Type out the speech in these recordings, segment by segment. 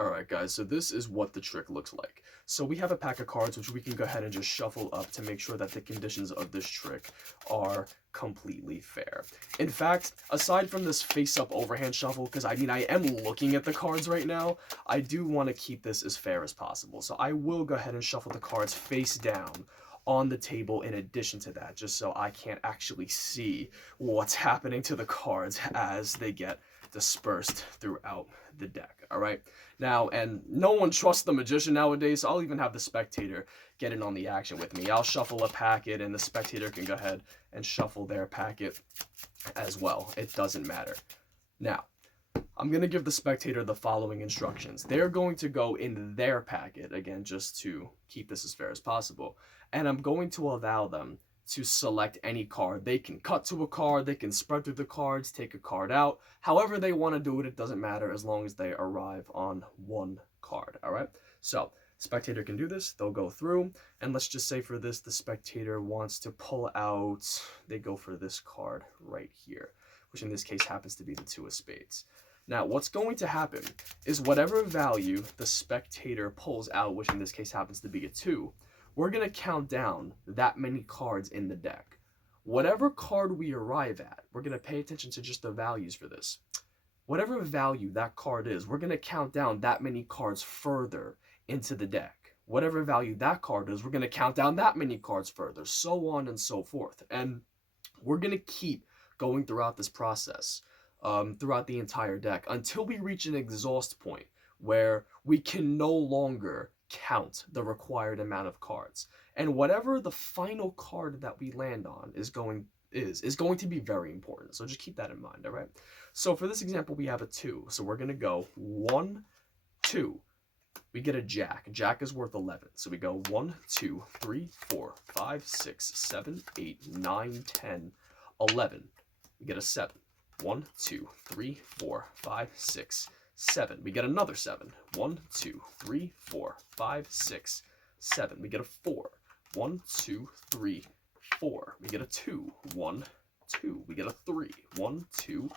Alright guys, so this is what the trick looks like. So we have a pack of cards which we can go ahead and just shuffle up to make sure that the conditions of this trick are completely fair. In fact, aside from this face-up overhand shuffle, because I am looking at the cards right now, I do want to keep this as fair as possible. So I will go ahead and shuffle the cards face down on the table in addition to that, just so I can't actually see what's happening to the cards as they get dispersed throughout the deck. All right, now, and no one trusts the magician nowadays, so I'll even have the spectator get in on the action with me. I'll shuffle a packet and the spectator can go ahead and shuffle their packet as well. It doesn't matter. Now, I'm going to give the spectator the following instructions. They're going to go in their packet, again, just to keep this as fair as possible, and I'm going to allow them to select any card. They can cut to a card, they can spread through the cards, take a card out. However they want to do it, it doesn't matter as long as they arrive on one card, all right? So, spectator can do this, they'll go through, and let's just say for this, the spectator wants to pull out, they go for this card right here, which in this case happens to be the two of spades. Now, what's going to happen is whatever value the spectator pulls out, which in this case happens to be a 2, we're going to count down that many cards in the deck. Whatever card we arrive at, we're going to pay attention to just the values for this. Whatever value that card is, we're going to count down that many cards further into the deck. Whatever value that card is, we're going to count down that many cards further, so on and so forth. And we're going to keep going throughout this process, throughout the entire deck, until we reach an exhaust point where we can no longer count the required amount of cards. And whatever the final card that we land on is going to be very important. So just keep that in mind, all right? So for this example, we have a 2. So we're going to go 1, 2. We get a jack. Jack is worth 11. So we go 1, 2, 3, 4, 5, 6, 7, 8, 9, 10, 11. We get a 7. 1, 2, 3, 4, 5, 6, 7. We get another 7. 1, 2, 3, 4, 5, 6, 7. We get a 4. 1, 2, 3, 4. We get a 2. 1, 2. We get a 3. 1, 2,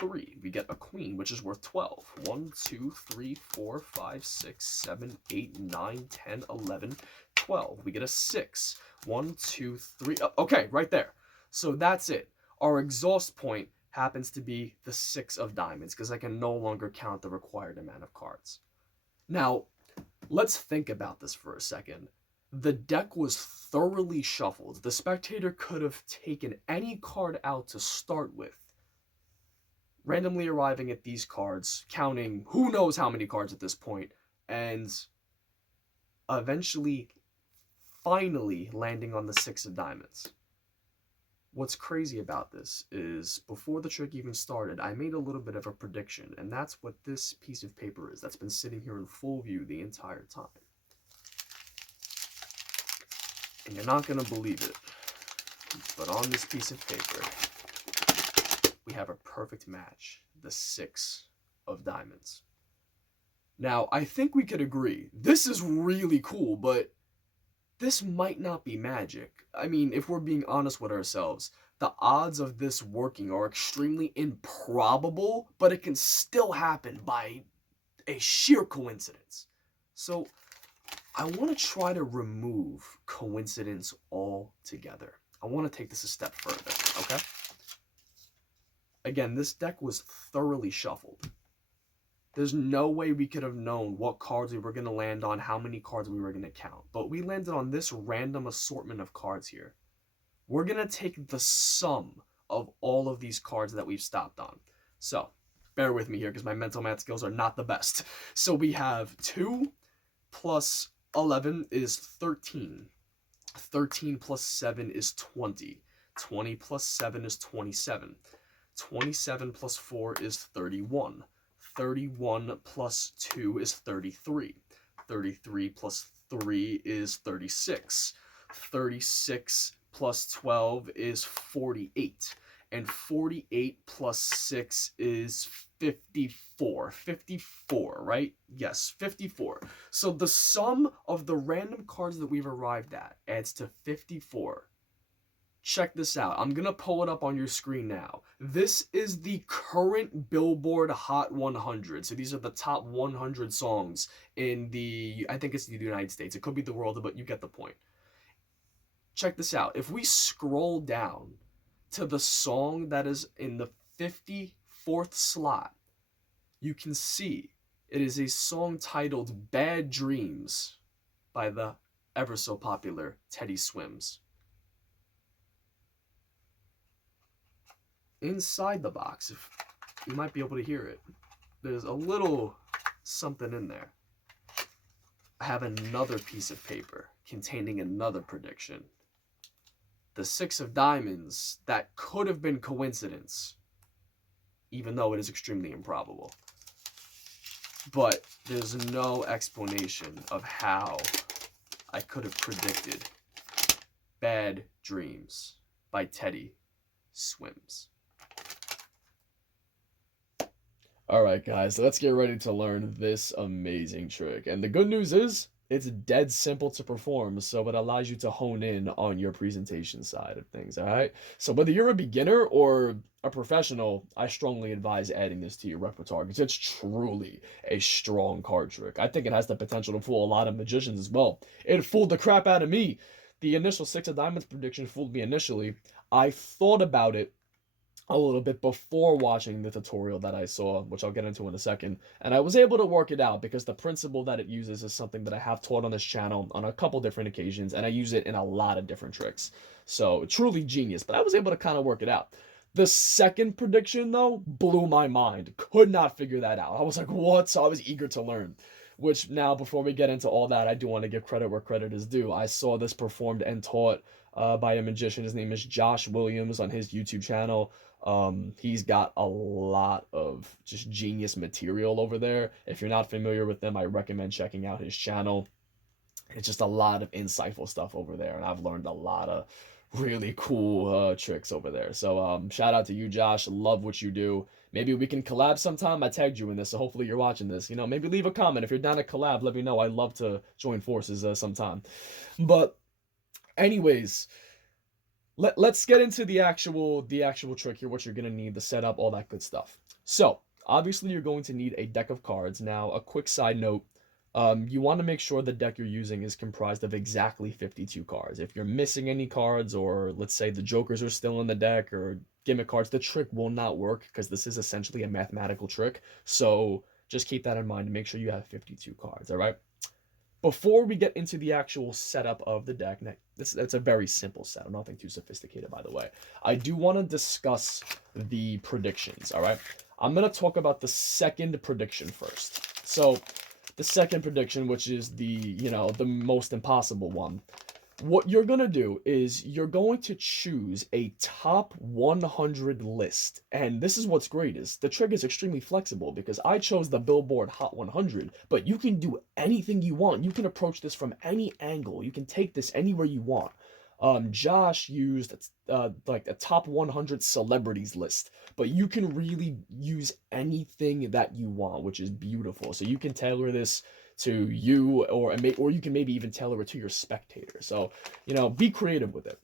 3. We get a queen, which is worth 12. 1, 2, 3, 4, 5, 6, 7, 8, 9, 10, 11, 12. We get a 6. 1, 2, 3. Oh, okay, right there. So that's it. Our exhaust point happens to be the 6 of diamonds, because I can no longer count the required amount of cards. Now, let's think about this for a second. The deck was thoroughly shuffled. The spectator could have taken any card out to start with, randomly arriving at these cards, counting who knows how many cards at this point, and eventually, finally landing on the 6 of diamonds. What's crazy about this is, before the trick even started, I made a little bit of a prediction, and that's what this piece of paper is that's been sitting here in full view the entire time. And you're not going to believe it, but on this piece of paper, we have a perfect match, the 6 of diamonds. Now, I think we could agree, this is really cool, but this might not be magic. I mean, if we're being honest with ourselves, the odds of this working are extremely improbable, but it can still happen by a sheer coincidence. So, I want to try to remove coincidence altogether. I want to take this a step further, okay? Again, this deck was thoroughly shuffled. There's no way we could have known what cards we were going to land on, how many cards we were going to count. But we landed on this random assortment of cards here. We're going to take the sum of all of these cards that we've stopped on. So, bear with me here because my mental math skills are not the best. So we have 2 plus 11 is 13. 13 plus 7 is 20. 20 plus 7 is 27. 27 plus 4 is 31. 31 plus 2 is 33. 33 plus 3 is 36. 36 plus 12 is 48. And 48 plus 6 is 54. 54, right? Yes, 54. So the sum of the random cards that we've arrived at adds to 54. Check this out. I'm going to pull it up on your screen now. This is the current Billboard Hot 100. So these are the top 100 songs in I think it's the United States. It could be the world, but you get the point. Check this out. If we scroll down to the song that is in the 54th slot, you can see it is a song titled Bad Dreams by the ever so popular Teddy Swims. Inside the box, if you might be able to hear it, there's a little something in there. I have another piece of paper containing another prediction. The 6 of diamonds that could have been coincidence, even though it is extremely improbable. But there's no explanation of how I could have predicted Bad Dreams by Teddy Swims. Alright guys, let's get ready to learn this amazing trick. And the good news is, it's dead simple to perform, so it allows you to hone in on your presentation side of things, alright? So whether you're a beginner or a professional, I strongly advise adding this to your repertoire, because it's truly a strong card trick. I think it has the potential to fool a lot of magicians as well. It fooled the crap out of me. The initial 6 of diamonds prediction fooled me initially. I thought about it a little bit before watching the tutorial that I saw, which I'll get into in a second, and I was able to work it out because the principle that it uses is something that I have taught on this channel on a couple different occasions, and I use it in a lot of different tricks. So truly genius, but I was able to kind of work it out. The second prediction, though, blew my mind. Could not figure that out. I was like, what? So I was eager to learn. Which now, before we get into all that, I do want to give credit where credit is due. I saw this performed and taught by a magician. His name is Josh Williams on his YouTube channel. He's got a lot of just genius material over there. If you're not familiar with him, I recommend checking out his channel. It's just a lot of insightful stuff over there, and I've learned a lot of really cool tricks over there. So shout out to you, Josh. Love what you do. Maybe we can collab sometime. I tagged you in this, so hopefully you're watching this. You know, maybe leave a comment. If you're down to collab, let me know. I'd love to join forces sometime. But anyways, let's get into the actual trick here, what you're going to need, the setup, all that good stuff. So obviously you're going to need a deck of cards. Now, a quick side note, you want to make sure the deck you're using is comprised of exactly 52 cards. If you're missing any cards, or let's say the jokers are still in the deck, or gimmick cards, the trick will not work, because this is essentially a mathematical trick. So just keep that in mind to make sure you have 52 cards, all right? Before we get into the actual setup of the deck, it's a very simple setup, nothing too sophisticated, by the way. I do want to discuss the predictions, all right? I'm going to talk about the second prediction first. So the second prediction, which is the most impossible one. What you're going to do is you're going to choose a top 100 list. And this is what's great, is the trick is extremely flexible, because I chose the Billboard Hot 100, but you can do anything you want. You can approach this from any angle. You can take this anywhere you want. Josh used like a top 100 celebrities list, but you can really use anything that you want, which is beautiful. So you can tailor this to you, or you can maybe even tailor it to your spectator. So, be creative with it.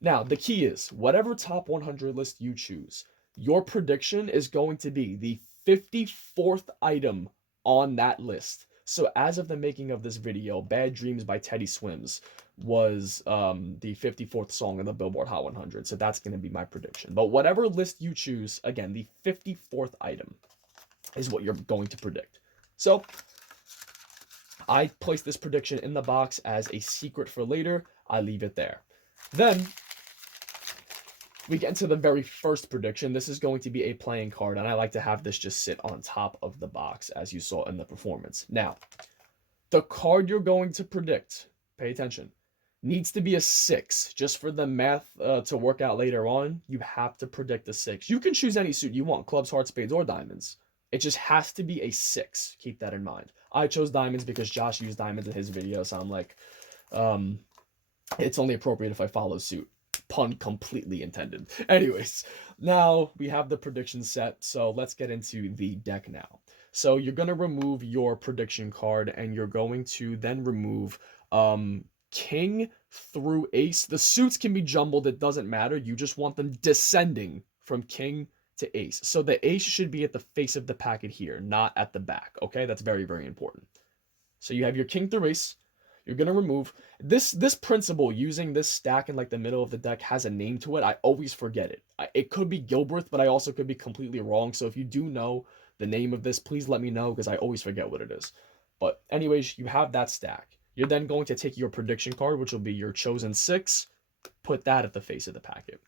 Now, the key is, whatever top 100 list you choose, your prediction is going to be the 54th item on that list. So as of the making of this video, Bad Dreams by Teddy Swims was the 54th song in the Billboard Hot 100. So that's going to be my prediction. But whatever list you choose, again, the 54th item is what you're going to predict. So I place this prediction in the box as a secret for later. I leave it there. Then we get into the very first prediction. This is going to be a playing card, and I like to have this just sit on top of the box, as you saw in the performance. Now, the card you're going to predict, pay attention, needs to be a 6. Just for the math to work out later on, you have to predict a 6. You can choose any suit you want, clubs, hearts, spades, or diamonds. It just has to be a 6. Keep that in mind. I chose diamonds because Josh used diamonds in his video, so I'm like, it's only appropriate if I follow suit. Pun completely intended. Anyways, now we have the prediction set, so let's get into the deck now. So you're going to remove your prediction card, and you're going to then remove king through ace. The suits can be jumbled, it doesn't matter. You just want them descending from king to ace. So the ace should be at the face of the packet here, not at the back. Okay, that's very, very important. So you have your king through ace. You're gonna remove this principle using this stack in like the middle of the deck has a name to it. I always forget it. It could be Gilbreth, but I also could be completely wrong. So if you do know the name of this, please let me know because I always forget what it is. But anyways, you have that stack. You're then going to take your prediction card, which will be your chosen 6, put that at the face of the packet.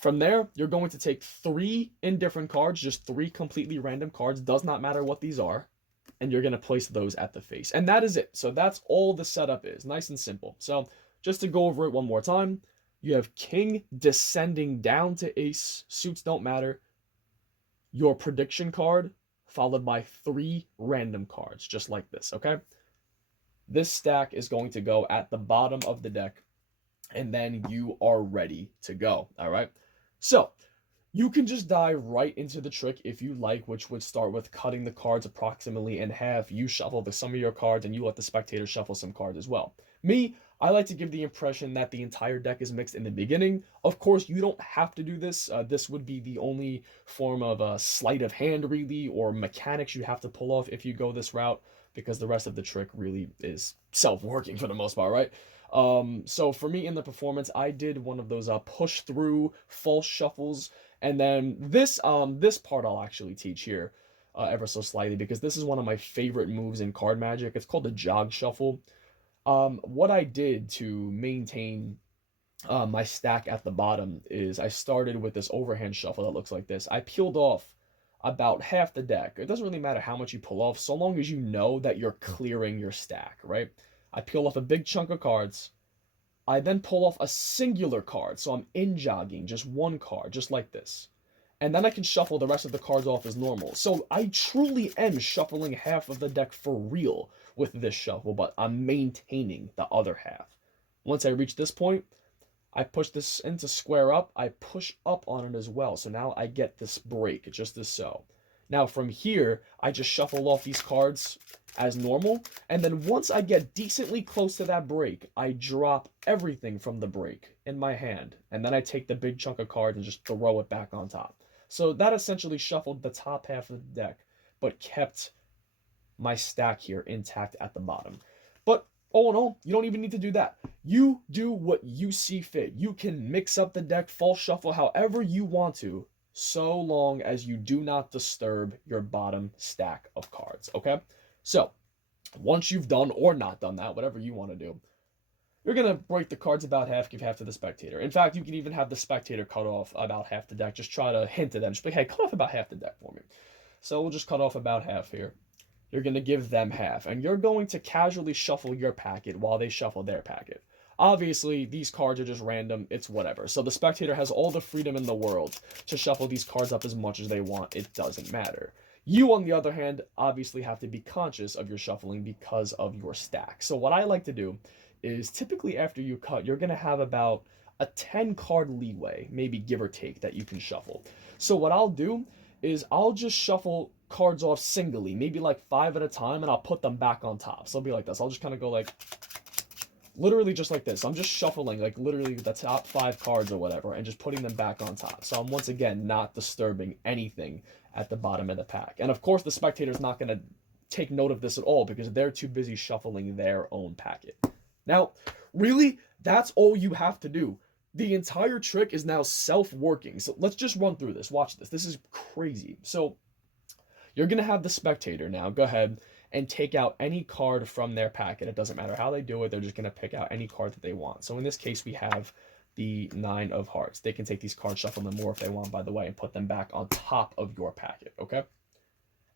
From there, you're going to take 3 indifferent cards, just 3 completely random cards, does not matter what these are, and you're going to place those at the face. And that is it. So that's all the setup is. Nice and simple. So just to go over it one more time, you have king descending down to ace. Suits don't matter. Your prediction card followed by 3 random cards, just like this, okay? This stack is going to go at the bottom of the deck, and then you are ready to go, all right? So you can just dive right into the trick if you like, which would start with cutting the cards approximately in half. You shuffle some of your cards, and you let the spectator shuffle some cards as well. Me, I like to give the impression that the entire deck is mixed in the beginning. Of course, you don't have to do this. This would be the only form of sleight of hand, really, or mechanics you have to pull off if you go this route, because the rest of the trick really is self-working for the most part, right? So for me in the performance, I did one of those push through false shuffles, and then this part I'll actually teach here ever so slightly, because this is one of my favorite moves in card magic. It's called the jog shuffle. What I did to maintain my stack at the bottom is I started with this overhand shuffle that looks like this. I peeled off about half the deck. It doesn't really matter how much you pull off, so long as you know that you're clearing your stack, right? I peel off a big chunk of cards. I then pull off a singular card, so I'm in jogging, just one card, just like this. And then I can shuffle the rest of the cards off as normal. So I truly am shuffling half of the deck for real with this shuffle, but I'm maintaining the other half. Once I reach this point, I push this into square up. I push up on it as well. So now I get this break, just as so. Now from here, I just shuffle off these cards as normal. And then once I get decently close to that break, I drop everything from the break in my hand. And then I take the big chunk of cards and just throw it back on top. So that essentially shuffled the top half of the deck, but kept my stack here intact at the bottom. But all in all, you don't even need to do that. You do what you see fit. You can mix up the deck, false shuffle however you want to, so long as you do not disturb your bottom stack of cards, okay? So, once you've done or not done that, whatever you want to do, you're going to break the cards about half, give half to the spectator. In fact, you can even have the spectator cut off about half the deck. Just try to hint to them. Just be, hey, cut off about half the deck for me. So we'll just cut off about half here. You're going to give them half, and you're going to casually shuffle your packet while they shuffle their packet. Obviously, these cards are just random. It's whatever. So the spectator has all the freedom in the world to shuffle these cards up as much as they want. It doesn't matter. You, on the other hand, obviously have to be conscious of your shuffling because of your stack. So what I like to do is typically after you cut, you're going to have about a 10 card leeway, maybe give or take, that you can shuffle. So what I'll do is I'll just shuffle cards off singly, maybe like 5 at a time, and I'll put them back on top. So it'll be like this. I'll just kind of go like, literally just like this. I'm just shuffling like literally the top 5 cards or whatever and just putting them back on top. So I'm once again not disturbing anything at the bottom of the pack. And of course the spectator's not going to take note of this at all because they're too busy shuffling their own packet. Now, really, that's all you have to do. The entire trick is now self-working. So let's just run through this. Watch this. This is crazy. So you're going to have the spectator now go ahead and take out any card from their packet. It doesn't matter how they do it. They're just going to pick out any card that they want. So in this case, we have the 9 of hearts. They can take these cards, shuffle them more if they want, by the way, and put them back on top of your packet, okay?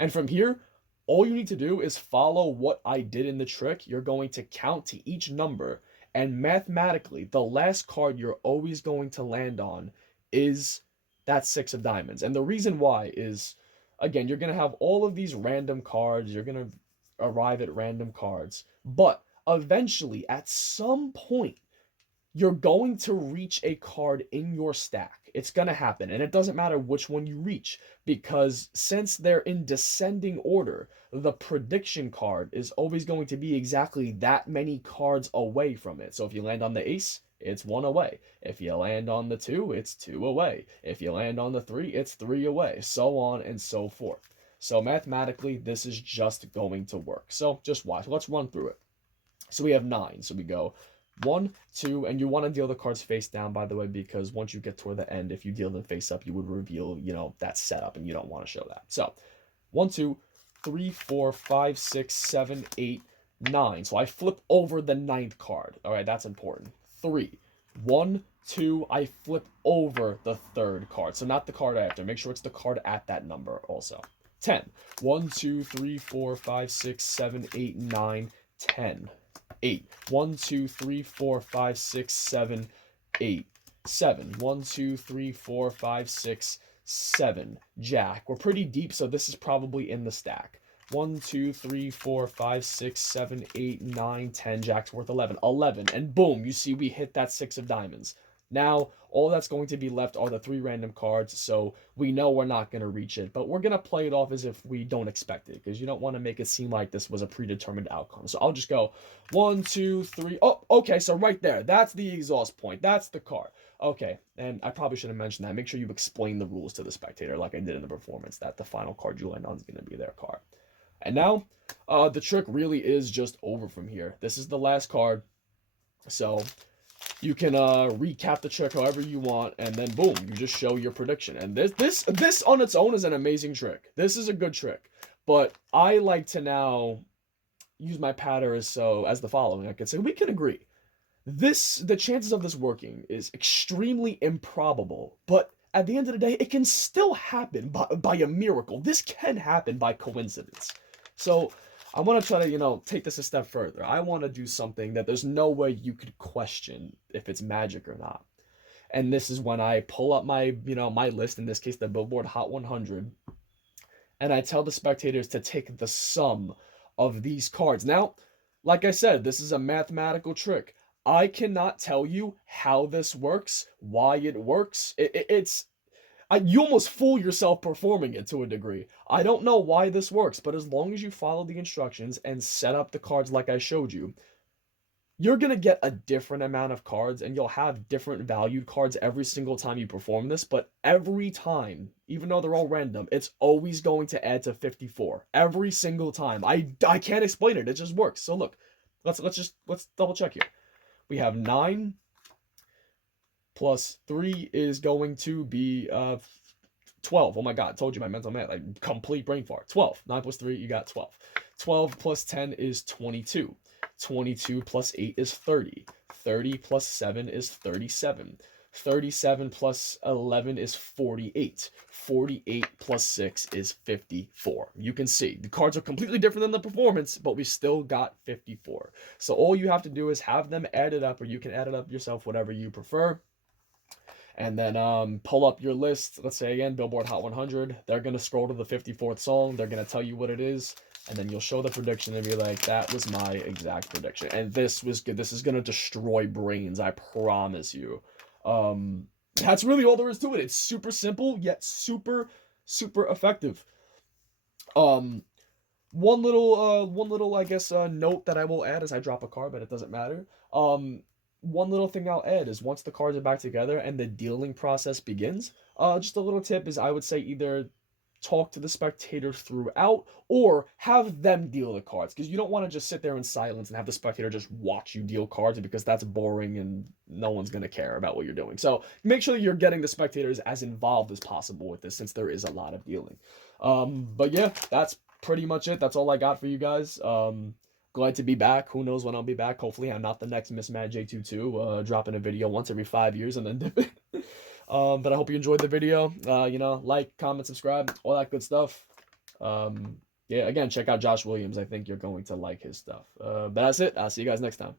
And from here, all you need to do is follow what I did in the trick. You're going to count to each number, and mathematically, the last card you're always going to land on is that 6 of diamonds. And the reason why is, again, you're going to have all of these random cards. You're going to arrive at random cards. But eventually, at some point, you're going to reach a card in your stack. It's going to happen. And it doesn't matter which one you reach, because since they're in descending order, the prediction card is always going to be exactly that many cards away from it. So if you land on the ace, it's 1 away. If you land on the 2, it's 2 away. If you land on the 3, it's 3 away. So on and so forth. So mathematically, this is just going to work. So just watch. Let's run through it. So we have 9. So we go 1, 2, and you want to deal the cards face down, by the way, because once you get toward the end, if you deal them face up, you would reveal, that setup, and you don't want to show that. So 1, 2, 3, 4, 5, 6, 7, 8, 9. So I flip over the 9th card. All right, that's important. 3, 1, 2, I flip over the 3rd card. So not the card after. Make sure it's the card at that number also. 10. 1, 2, 3, 4, 5, 6, 7, 8, 9, 10. 8. 1, 2, 3, 4, 5, 6, 7, 8. 7. 1, 2, 3, 4, 5, 6, 7. Jack. We're pretty deep, so this is probably in the stack. 1, 2, 3, 4, 5, 6, 7, 8, 9, 10. Jack's worth 11. 11. And boom, you see we hit that 6 of diamonds. Now, all that's going to be left are the 3 random cards, so we know we're not going to reach it, but we're going to play it off as if we don't expect it, because you don't want to make it seem like this was a predetermined outcome. So I'll just go 1, 2, 3. Oh, okay, so right there, that's the exhaust point. That's the card. Okay, and I probably should have mentioned that. Make sure you explain the rules to the spectator like I did in the performance, that the final card you land on is going to be their card. And now, the trick really is just over from here. This is the last card, so you can recap the trick however you want, and then boom, you just show your prediction. And this on its own is an amazing trick. This is a good trick, but I like to now use my pattern as the following. I could say we can agree. The chances of this working is extremely improbable, but at the end of the day, it can still happen by a miracle. This can happen by coincidence. So I want to try to, take this a step further. I want to do something that there's no way you could question if it's magic or not. And this is when I pull up my, my list, in this case, the Billboard Hot 100, and I tell the spectators to take the sum of these cards. Now, like I said, this is a mathematical trick. I cannot tell you how this works, why it works. You almost fool yourself performing it to a degree. I don't know why this works, but as long as you follow the instructions and set up the cards like I showed you, you're going to get a different amount of cards, and you'll have different valued cards every single time you perform this, but every time, even though they're all random, it's always going to add to 54. Every single time. I can't explain it. It just works. So look, let's double check here. We have 9 plus 3 is going to be 12. Oh my god, I told you my mental math, like complete brain fart. 12. 9 plus 3, you got 12. 12 plus 10 is 22. 22 plus 8 is 30. 30 plus 7 is 37. 37 plus 11 is 48. 48 plus 6 is 54. You can see the cards are completely different than the performance, but we still got 54. So all you have to do is have them added up, or you can add it up yourself, whatever you prefer. And then pull up your list. Let's say again, Billboard Hot 100. They're going to scroll to the 54th song. They're going to tell you what it is. And then you'll show the prediction and be like, that was my exact prediction. And this was good. This is going to destroy brains. I promise you. That's really all there is to it. It's super simple, yet super, super effective. One little, I guess, note that I will add as I drop a card, but it doesn't matter. One little thing I'll add is once the cards are back together and the dealing process begins, just a little tip is I would say either talk to the spectator throughout or have them deal the cards, because you don't want to just sit there in silence and have the spectator just watch you deal cards, because that's boring and no one's going to care about what you're doing. So make sure that you're getting the spectators as involved as possible with this, since there is a lot of dealing. But yeah, that's pretty much it. That's all I got for you guys. Glad to be back. Who knows when I'll be back. Hopefully I'm not the next Miss Mad J22, dropping a video once every 5 years and then dipping. But I hope you enjoyed the video. Like, comment, subscribe, all that good stuff. Yeah, again, check out Josh Williams. I think you're going to like his stuff. But that's it. I'll see you guys next time.